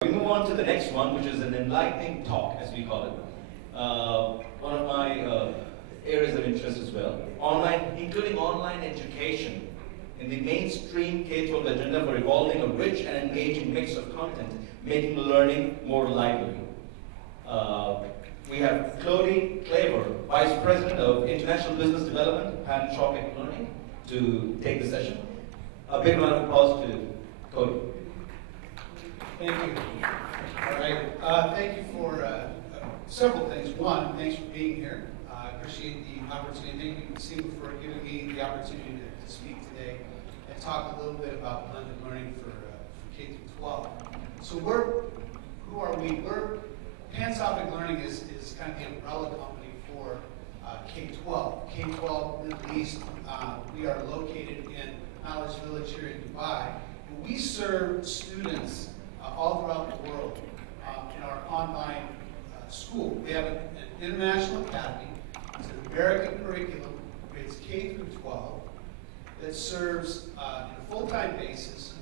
We move on to the next one, which is an enlightening talk, as we call it. One of my areas of interest as well. Including online education in the mainstream K-12 agenda for evolving a rich and engaging mix of content, making learning more lively. We have Cody Claver, Vice President of International Business Development, Panshopic Learning, to take the session. A big round of applause to Cody. Thank you. All right. Thank you for several things. One, thanks for being here. I appreciate the opportunity. Thank you, Seema, for giving me the opportunity to speak today and talk a little bit about blended learning for K through 12. So who are we? Panshopic Learning is kind of the umbrella company for K-12. K-12 Middle East. We are located in Knowledge Village here in Dubai. We serve students all throughout the world in our online school. We have an international academy. It's an American curriculum, grades K through 12, that serves on a full-time basis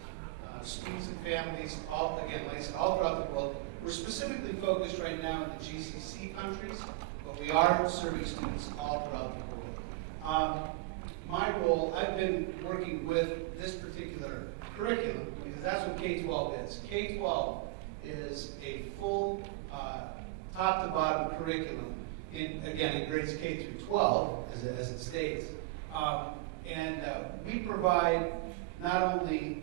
students and families, all throughout the world. We're specifically focused right now in the GCC countries, but we are serving students all throughout the world. My role, I've been working with this particular curriculum because that's what K-12 is. K-12 is a full top-to-bottom curriculum in grades K through 12, as it states. We provide not only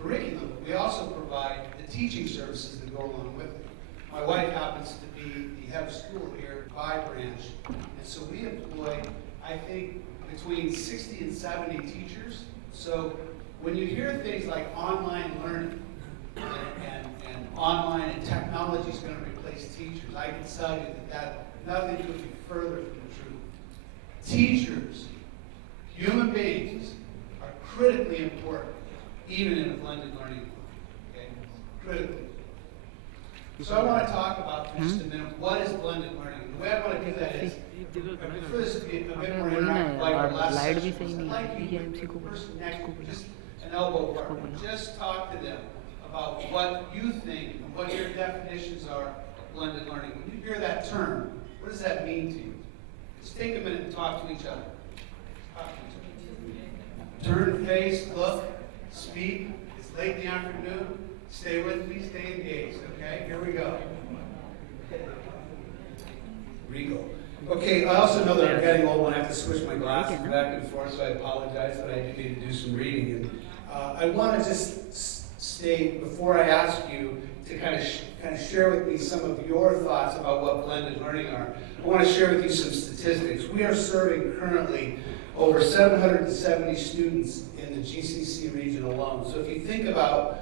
curriculum, but we also provide the teaching services that go along with it. My wife happens to be the head of school here at Dubai branch, and so we employ, I think, between 60 and 70 teachers. So when you hear things like online learning and online and technology is going to replace teachers, I can tell you that nothing could be further from the truth. Teachers, human beings, are critically important, even in a blended learning, okay? Critically. So I want to talk about for just a minute, what is blended learning? The way I want to do that is, for this to be a bit more interactive, like our last session, I'd like you to the person next to you, just an elbow apart, just talk to them about what you think and what your definitions are of blended learning. When you hear that term, what does that mean to you? Just take a minute and talk to each other. Talk to each other. Turn, face, look, speak. It's late in the afternoon. Stay with me, stay engaged, okay? Here we go. Rico. Okay, I also know that I'm getting old when I have to switch my glasses back and forth, so I apologize, but I do need to do some reading. And I want to just state, before I ask you to kind of share with me some of your thoughts about what blended learning are, I want to share with you some statistics. We are serving currently over 770 students in the GCC region alone. So if you think about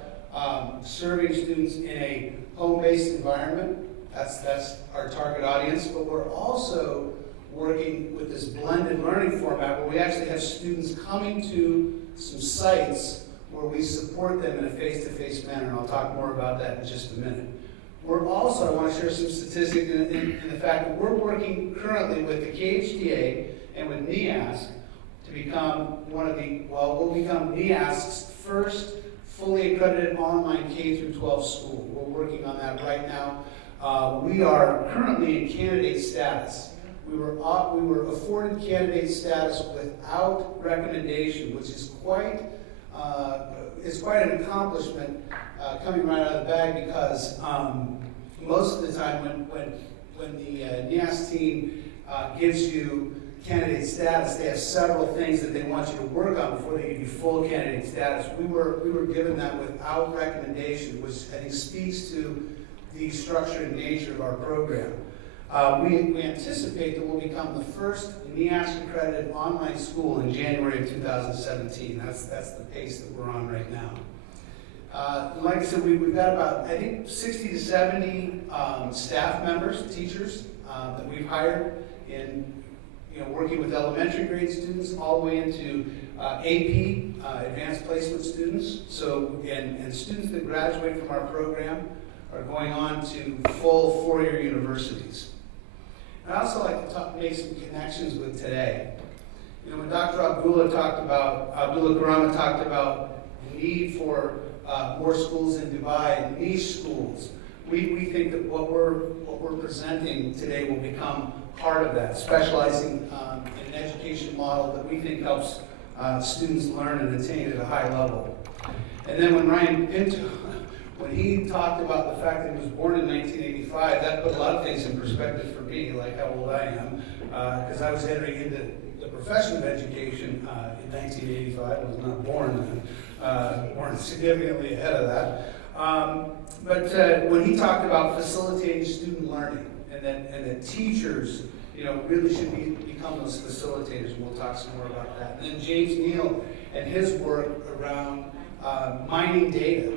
serving students in a home-based environment, that's our target audience, but we're also working with this blended learning format where we actually have students coming to some sites where we support them in a face-to-face manner, and I'll talk more about that in just a minute. We're also, I want to share some statistics in the fact that we're working currently with the KHDA and with NEASC to become we'll become NEASC's first fully accredited online K through 12 school. We're working on that right now. We are currently in candidate status. We were afforded candidate status without recommendation, which is quite an accomplishment coming right out of the bag because most of the time when the NEASC team gives you candidate status, they have several things that they want you to work on before they give you full candidate status. We were given that without recommendation, which I think speaks to the structure and nature of our program. We anticipate that we'll become the first NEASC accredited online school in January of 2017. That's the pace that we're on right now. Like I said, we've got about, I think, 60 to 70 staff members, teachers, that we've hired in working with elementary grade students all the way into AP, advanced placement students. So, and students that graduate from our program are going on to full four-year universities. I'd also like to make some connections with today. When Dr. Abdullah Karama talked about the need for more schools in Dubai, niche schools. We think that what we're presenting today will become part of that, specializing in an education model that we think helps students learn and attain at a high level. And then when Ryan Pinto, when he talked about the fact that he was born in 1985, that put a lot of things in perspective for me, like how old I am, because I was entering into the profession of education in 1985. I was not born then, born significantly ahead of that. But when he talked about facilitating student learning, and that teachers, really should become those facilitators, and we'll talk some more about that. And then James Neal and his work around mining data.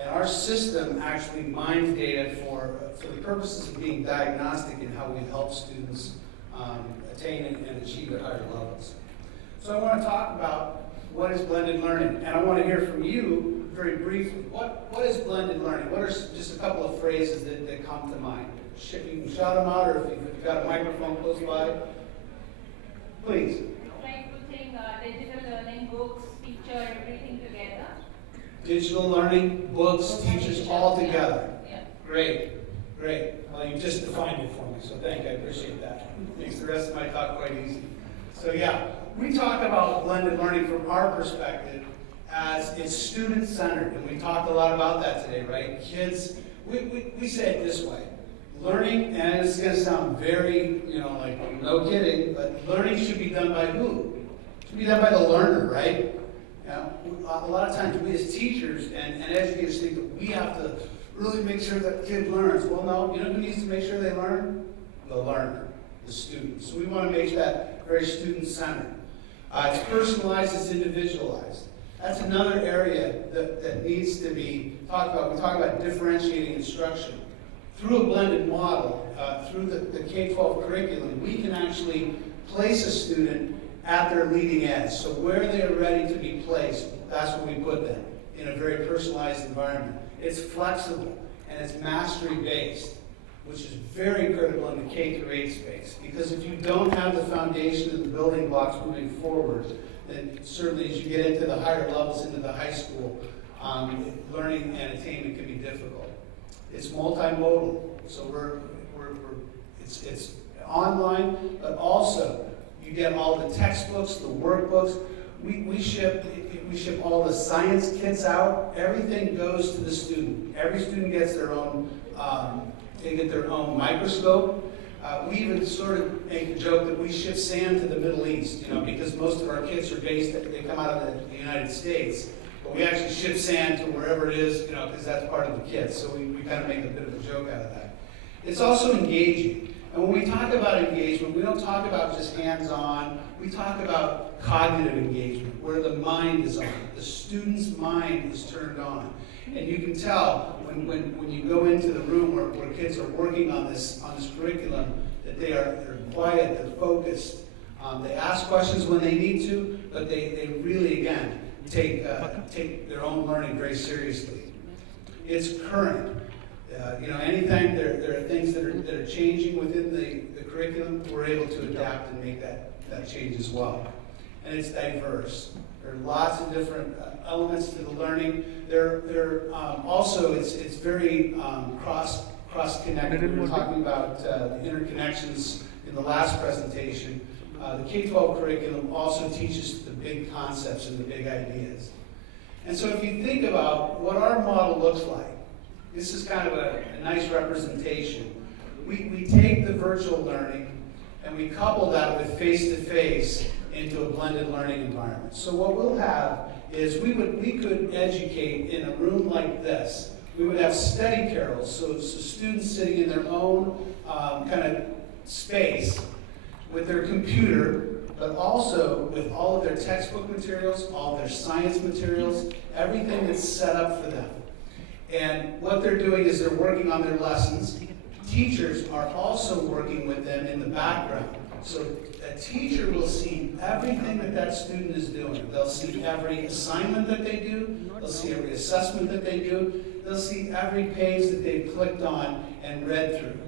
And our system actually mines data for the purposes of being diagnostic in how we help students attain and achieve at higher levels. So I want to talk about what is blended learning, and I want to hear from you very briefly. What is blended learning? What are just a couple of phrases that come to mind? You can shout them out, or if you've got a microphone close by, please. Like putting digital learning, books, teacher, everything together. Digital learning, books, teachers, all together. Yeah. Great, great. Well, you just defined it for me, so thank you. I appreciate that. Makes the rest of my talk quite easy. So yeah, we talk about blended learning from our perspective as it's student-centered, and we talked a lot about that today, right? Kids, we say it this way. Learning, and it's going to sound very, like no kidding, but learning should be done by who? It should be done by the learner, right? A lot of times we as teachers and educators think that we have to really make sure that the kid learns. Well, no, you know who needs to make sure they learn? The learner, the student. So we want to make that very student-centered. It's personalized, it's individualized. That's another area that needs to be talked about. We talk about differentiating instruction. Through a blended model, through the K-12 curriculum, we can actually place a student at their leading edge. So where they are ready to be placed, that's where we put them, in a very personalized environment. It's flexible, and it's mastery-based, which is very critical in the K-8 space. Because if you don't have the foundation and the building blocks moving forward, then certainly as you get into the higher levels, into the high school, learning and attainment can be difficult. It's multimodal, so it's online, but also you get all the textbooks, the workbooks. We ship all the science kits out. Everything goes to the student. Every student gets their own. They get their own microscope. We even sort of make a joke that we ship sand to the Middle East, because most of our kits are based. They come out of the United States. But we actually ship sand to wherever it is, because that's part of the kit. So we kind of make a bit of a joke out of that. It's also engaging. And when we talk about engagement, we don't talk about just hands-on. We talk about cognitive engagement, where the mind is on. The student's mind is turned on. And you can tell when you go into the room where kids are working on this curriculum that they're quiet, they're focused. They ask questions when they need to, but they really, again, take their own learning very seriously. It's current. Anytime there are things that are changing within the curriculum, we're able to adapt and make that change as well. And it's diverse. There are lots of different elements to the learning. Also it's very cross-connected. We were talking about the interconnections in the last presentation. The K-12 curriculum also teaches the big concepts and the big ideas. And so if you think about what our model looks like, this is kind of a nice representation. We take the virtual learning and we couple that with face-to-face into a blended learning environment. So what we'll have is we could educate in a room like this. We would have study carrels, so students sitting in their own kind of space with their computer, but also with all of their textbook materials, all of their science materials, everything that's set up for them. And what they're doing is they're working on their lessons. Teachers are also working with them in the background. So a teacher will see everything that student is doing. They'll see every assignment that they do. They'll see every assessment that they do. They'll see every page that they've clicked on and read through.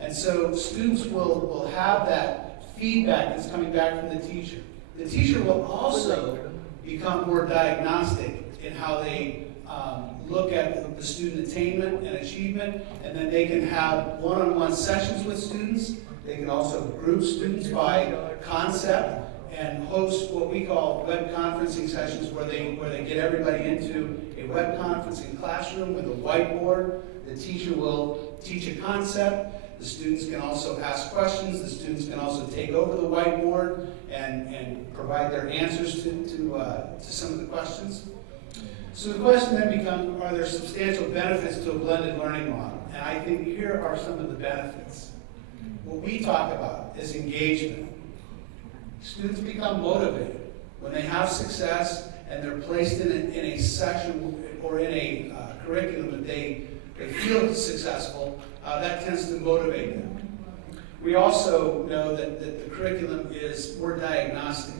And so students will have that feedback that's coming back from the teacher. The teacher will also become more diagnostic in how they look at the student attainment and achievement, and then they can have one-on-one sessions with students. They can also group students by concept and host what we call web conferencing sessions where they get everybody into a web conferencing classroom with a whiteboard. The teacher will teach a concept. The students can also ask questions. The students can also take over the whiteboard and provide their answers to some of the questions. So the question then becomes, are there substantial benefits to a blended learning model? And I think here are some of the benefits. What we talk about is engagement. Students become motivated when they have success and they're placed in a section or in a curriculum that they feel is successful. That tends to motivate them. We also know that the curriculum is more diagnostic.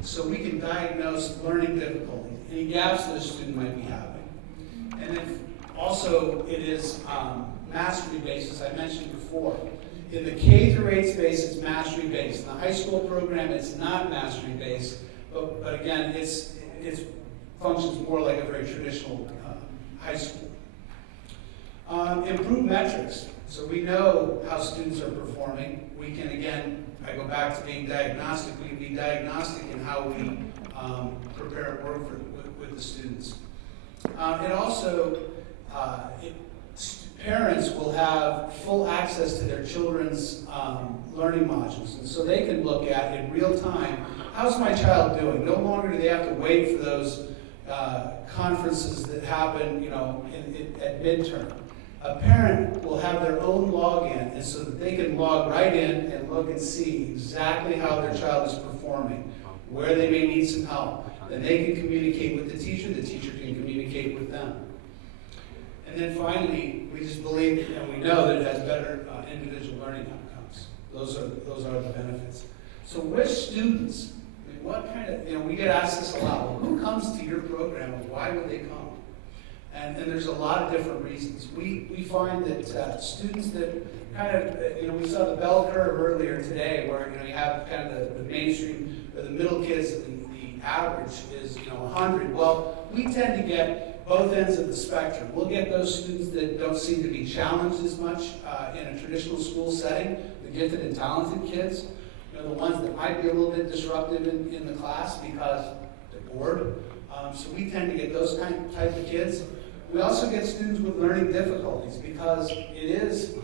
So we can diagnose learning difficulties, any gaps that a student might be having. And then also it is mastery-based, as I mentioned before. In the K through 8 space, it's mastery-based. In the high school program, it's not mastery-based, but again, it functions more like a very traditional high school. Improved metrics. So we know how students are performing. We can, again, I go back to being diagnostic. We can be diagnostic in how we prepare and work with the students. And also, parents will have full access to their children's learning modules. And so they can look at, in real time, how's my child doing? No longer do they have to wait for those conferences that happen, at midterm. A parent will have their own login, and so that they can log right in and look and see exactly how their child is performing, where they may need some help. Then they can communicate with the teacher can communicate with them. And then finally, we just believe and we know that it has better individual learning outcomes. Those are the benefits. So which students, what kind of, we get asked this a lot, well, who comes to your program and why would they come? And there's a lot of different reasons. We find that students that kind of, we saw the bell curve earlier today where, you have kind of the mainstream or the middle kids, the average is, 100. Well, we tend to get both ends of the spectrum. We'll get those students that don't seem to be challenged as much in a traditional school setting, the gifted and talented kids, the ones that might be a little bit disruptive in the class because they're bored. So we tend to get those type of kids. We also get students with learning difficulties because it is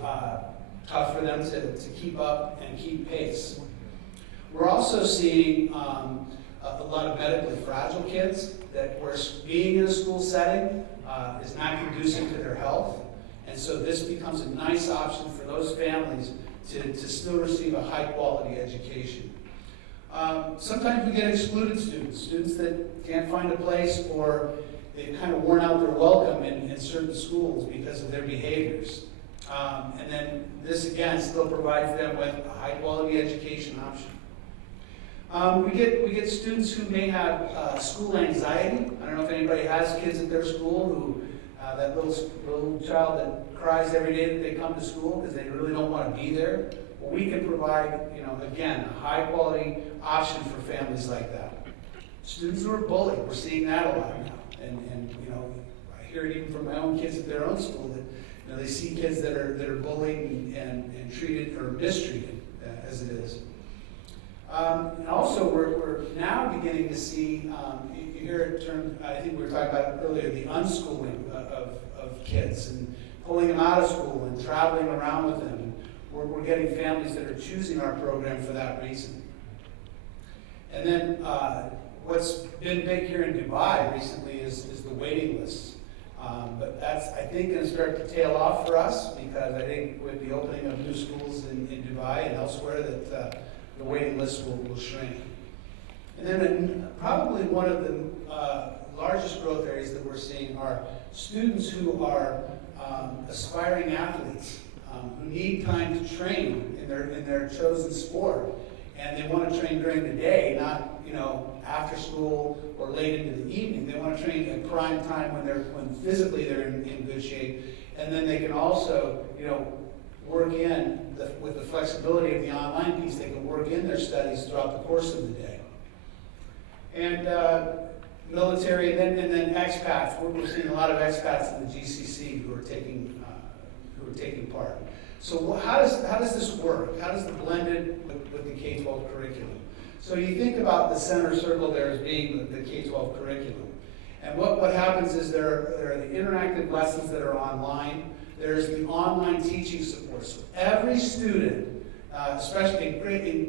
tough for them to keep up and keep pace. We're also seeing a lot of medically fragile kids that where being in a school setting is not conducive to their health. And so this becomes a nice option for those families to still receive a high quality education. Sometimes we get excluded students that can't find a place or they've kind of worn out their welcome in certain schools because of their behaviors. And then this again still provides them with a high quality education option. We get students who may have school anxiety. I don't know if anybody has kids at their school who, that little child that cries every day that they come to school because they really don't want to be there. Well, we can provide, again, a high quality option for families like that. Students who are bullied, we're seeing that a lot now. And I hear it even from my own kids at their own school that they see kids that are bullied and treated or mistreated as it is. And also, we're now beginning to see, you hear it termed, I think we were talking about it earlier, the unschooling of kids and pulling them out of school and traveling around with them. We're getting families that are choosing our program for that reason. And then what's been big here in Dubai recently is the waiting lists. But that's, I think, going to start to tail off for us because I think with the opening of new schools in Dubai and elsewhere that the waiting list will shrink. And then probably one of the largest growth areas that we're seeing are students who are aspiring athletes who need time to train in their chosen sport. And they want to train during the day, not after school or late into the evening. They want to train at prime time when physically they're in good shape. And then they can also work in with the flexibility of the online piece. They can work in their studies throughout the course of the day. And military, and then expats. We're seeing a lot of expats in the GCC who are taking part. So how does this work? How does the blended with the K-12 curriculum? So you think about the center circle there as being the K-12 curriculum. And what happens is there are the interactive lessons that are online. There's the online teaching support. So every student, especially in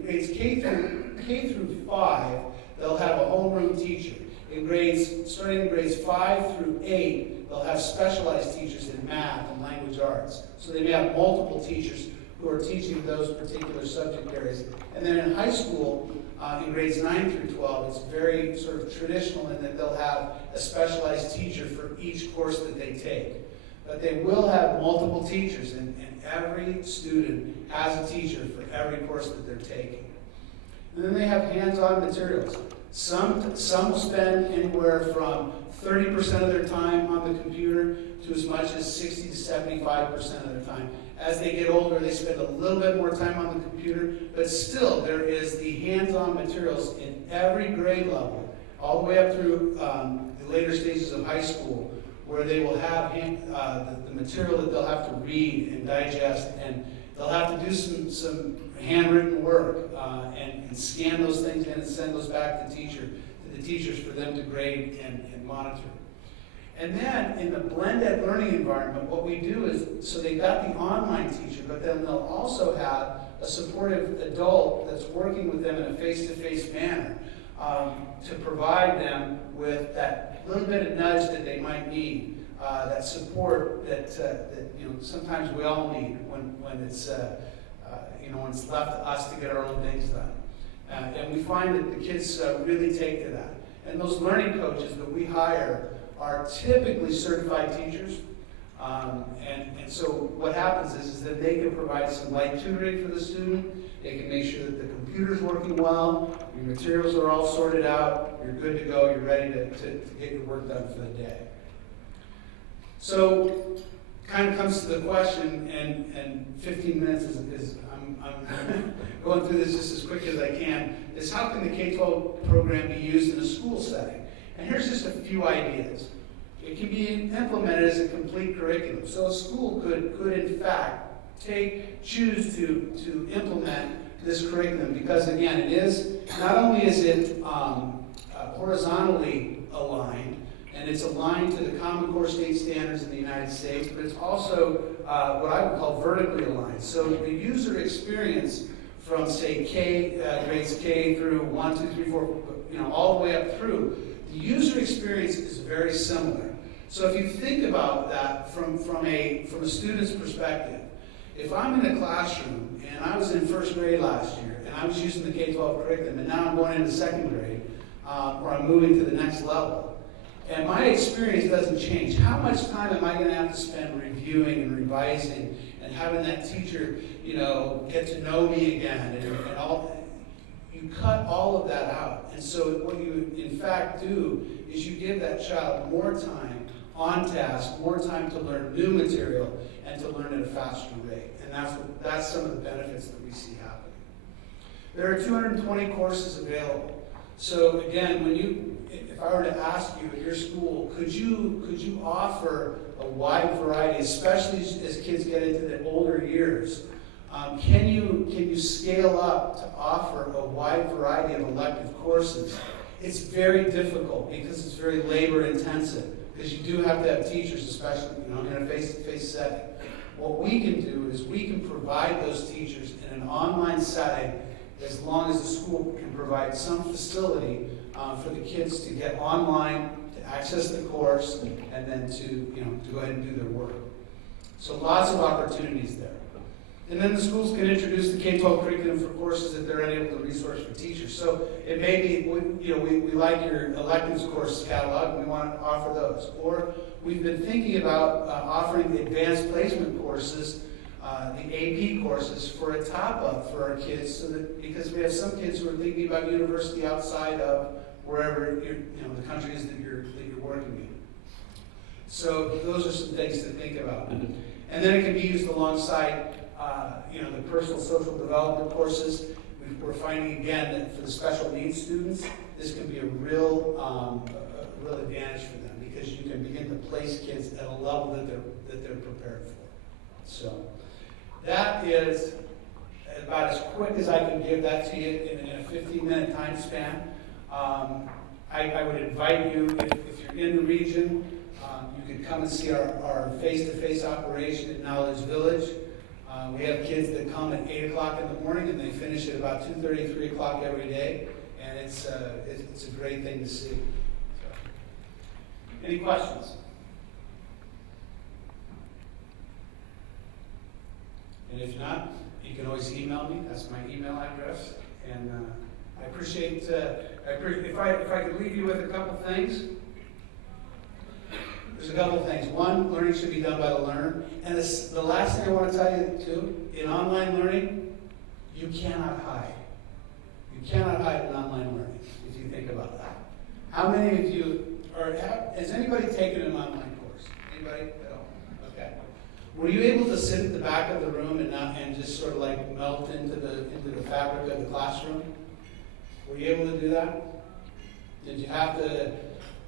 grades K through 5, they'll have a homeroom teacher. Starting in grades 5 through 8, they'll have specialized teachers in math and language arts. So they may have multiple teachers who are teaching those particular subject areas. And then in high school, in grades 9 through 12, it's very sort of traditional in that they'll have a specialized teacher for each course that they take. But they will have multiple teachers, and every student has a teacher for every course that they're taking. And then they have hands-on materials. Some will spend anywhere from 30% of their time on the computer to as much as 60 to 75% of their time. As they get older, they spend a little bit more time on the computer, but still there is the hands-on materials in every grade level, all the way up through the later stages of high school, where they will have the material that they'll have to read and digest, and they'll have to do some handwritten work and scan those things in and send those back to the teachers for them to grade and monitor. And then in the blended learning environment, what we do is, so they got the online teacher, but then they'll also have a supportive adult that's working with them in a face-to-face manner to provide them with that little bit of nudge that they might need, that support that sometimes we all need when it's when it's left to us to get our own things done. And we find that the kids really take to that. And those learning coaches that we hire are typically certified teachers. And so what happens is that they can provide some light tutoring for the student. They can make sure that the computer's working well, your materials are all sorted out, you're good to go, you're ready to get your work done for the day. So kind of comes to the question, and 15 minutes is I'm going through this just as quick as I can, is how can the K-12 program be used in a school setting? And here's just a few ideas. It can be implemented as a complete curriculum. So a school could in fact choose to implement this curriculum, because again, it is, not only is it horizontally aligned, and it's aligned to the Common Core state standards in the United States, but it's also what I would call vertically aligned. So the user experience from, say, grades K through 1, 2, 3, 4, all the way up through, the user experience is very similar. So if you think about that from a student's perspective, if I'm in a classroom and I was in first grade last year and I was using the K-12 curriculum, and now I'm going into second grade, or I'm moving to the next level, and my experience doesn't change, how much time am I going to have to spend reviewing and revising and having that teacher, get to know me again and all? You cut all of that out. And so what you in fact do is you give that child more time on task, more time to learn new material and to learn at a faster rate. And that's some of the benefits that we see happening. There are 220 courses available. So again, if I were to ask you at your school, could you offer a wide variety, especially as kids get into the older years? Can you scale up to offer a wide variety of elective courses? It's very difficult because it's very labor intensive, because you do have to have teachers, especially in a face-to-face setting. What we can do is we can provide those teachers in an online setting, as long as the school can provide some facility for the kids to get online, to access the course, and then to go ahead and do their work. So lots of opportunities there. And then the schools can introduce the K-12 curriculum for courses that they're unable to resource for teachers. So it may be, we like your electives course catalog, and we want to offer those. Or we've been thinking about offering the advanced placement courses, the AP courses, for a top-up for our kids, so that, because we have some kids who are thinking about university outside of wherever the country is that you're working in. So those are some things to think about. And then it can be used alongside the personal social development courses. We're finding again that for the special needs students, this can be a real real advantage for them because you can begin to place kids at a level that they're prepared for. So that is about as quick as I can give that to you in a 15-minute time span. I would invite you, if you're in the region, you could come and see our face-to-face operation at Knowledge Village. We have kids that come at 8 o'clock in the morning and they finish at about 2:30, 3 o'clock every day. And it's a great thing to see. So, any questions? And if not, you can always email me. That's my email address. And I appreciate, if I could leave you with a couple things. There's a couple things. One, learning should be done by the learner. And the last thing I want to tell you, too, in online learning, you cannot hide. You cannot hide in online learning, if you think about that. How many of you has anybody taken an online course? Anybody at all? Okay. Were you able to sit at the back of the room and just sort of like melt into the fabric of the classroom? Were you able to do that? Did you have to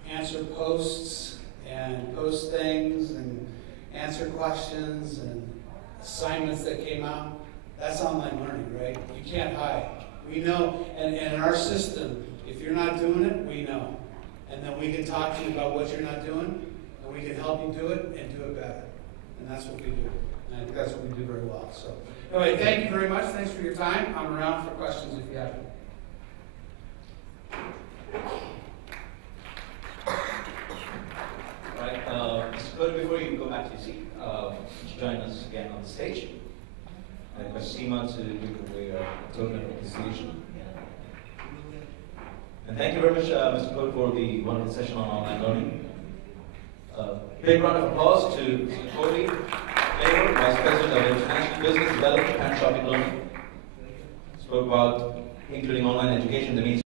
answer posts and post things and answer questions and assignments that came out? That's online learning, right? You can't hide. We know, and in our system, if you're not doing it, we know. And then we can talk to you about what you're not doing, and we can help you do it and do it better. And that's what we do. And I think that's what we do very well. So, anyway, thank you very much. Thanks for your time. I'm around for questions if you have any. All right, Mr. Cody, before you go back to your seat, would you join us again on the stage? I request Seema to give away a token of appreciation. And thank you very much, Mr. Cody, for the wonderful session on online learning. Big round of applause to Mr. Cody Claver, Vice President of International Business Development, Panshopic Learning. Spoke about including online education, the means